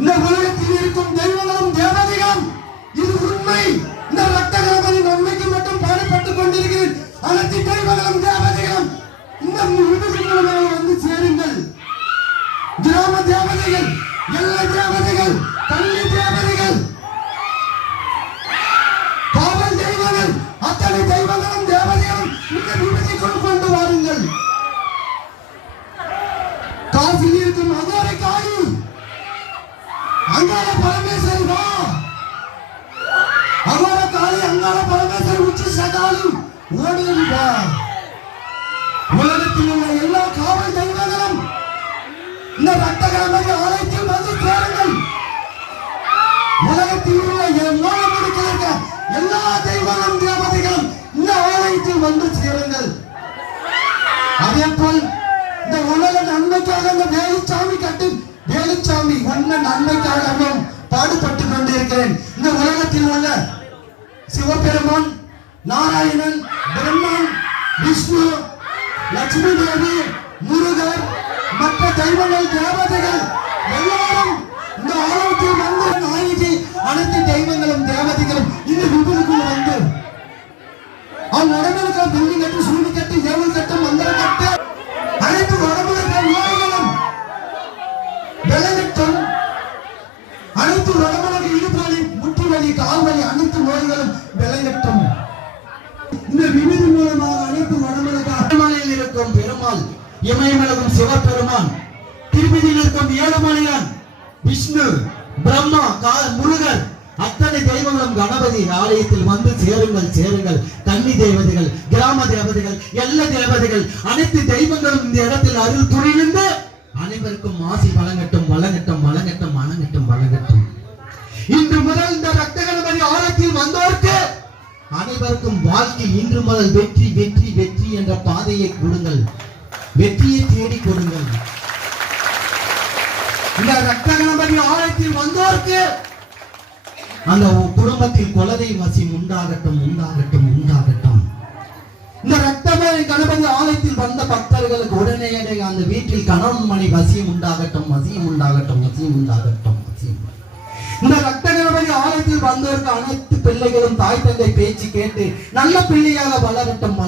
இந்த உலகத்தில் இருக்கும் தெய்வங்களும் தேவதைகளும் இது உண்மை. இந்த ரத்த கணபதி நன்மைக்கு மட்டும் பாடுபட்டுக் கொண்டிருக்கிறேன். அனைத்து தெய்வங்களும் தேவதைகளும் இந்த விடுதலை வந்து சேருங்கள். கிராம தேவதைகள், எல்லை தேவதைகள், கல்வி தேவதைகள், காவல் தெய்வங்கள், அத்தனை தெய்வங்களும் தேவதைகளும் இந்த விடுதலைக்குள் கொண்டு வாருங்கள். காசில் இருக்கும் அகோரை காளி, அங்காள பரமேஸ்வரி வா. அகோர காளி, அங்காள பரமேஸ்வரி, உச்சி சகாளி ஓடி வா. உலகத்தில் உள்ள எல்லா காவல் தெய்வங்களும் இந்த ரத்த கணபதி ஆலயத்தில் வந்து சேருங்கள். உலகத்தில் உள்ள மூலமுடுக்க எல்லா தெய்வங்களும் தேவதைகளும் இந்த ஆலயத்தில் வந்து சேருங்கள். அதே போல் இந்த உலக நன்மைக்காக இந்த வேலுச்சாமி உன்ன நன்மைக்காகவும் பாடுபட்டு கொண்டிருக்கிறேன். இந்த உலகத்தில் உள்ள சிவபெருமான், நாராயணன், பிரம்மன், விஷ்ணு, லட்சுமி தேவி, முருகர், மற்ற தெய்வங்கள் தேவதைகள் எல்லாரும் இந்த ஆலயத்தில் வந்து நாயகி அனைத்து தெய்வங்களும் தேவதைகளும் இந்த விபத்துக்குள் வந்து அவன் உடம்புக்கு பில்லி கட்டு, சூடு கட்டு, ஏவல் கட்டு, மந்திர கட்டு, அனைத்து உடம்புக்கு நோய்களும் விளைவிட்டும், அனைத்து உடம்புக்கு இடுப்பு முட்டி வலி, கால் வலி, அனைத்து நோய்களும் விளைவிட்டும். இந்த விபத்து மூலமாக அனைத்து உடம்புக்கு அடமலையில் இருக்கும் பெருமாள், இமயமலைக்கும் சிவபெருமான், திருப்பதியில் இருக்கும் ஏழுமலையான், விஷ்ணு, பிரம்மா, முருகர், அத்தனை தெய்வங்களும் கணபதி ஆலயத்தில் வந்து சேருங்கள். கன்னி தேவதைகள், கிராம தேவதைகள், எல்லா தேவதைகள், அனைத்து தெய்வங்களும் இந்த இடத்தில் அருள் புரிந்து அனைவருக்கும் ஆசி வழங்கட்டும். இன்று முதல் இந்த ரத்த கணபதி ஆலயத்தில் வந்தோருக்கு அனைவருக்கும் வாழ்க்கை இன்று முதல் வெற்றி என்ற பாதையை கொடுங்கள். வெற்றியை தேடி கொடுங்கள். இந்த ரத்த கணபதி ஆலயத்தில் வந்தோருக்கு அந்த குடும்பத்தில் குலதெய்வ வசியம் உண்டாகட்டும். இந்த ரத்த கணபதி ஆலயத்தில் வந்த பக்தர்களுக்கு உடனே அந்த வீட்டில் கணவன் மணி வசியம் உண்டாகட்டும். இந்த ரத்த கணபதி ஆலயத்தில் வந்தவருக்கு அனைத்து பிள்ளைகளும் தாய் தந்தை பேச்சு கேட்டு நல்ல பிள்ளையாக வளரட்டும்.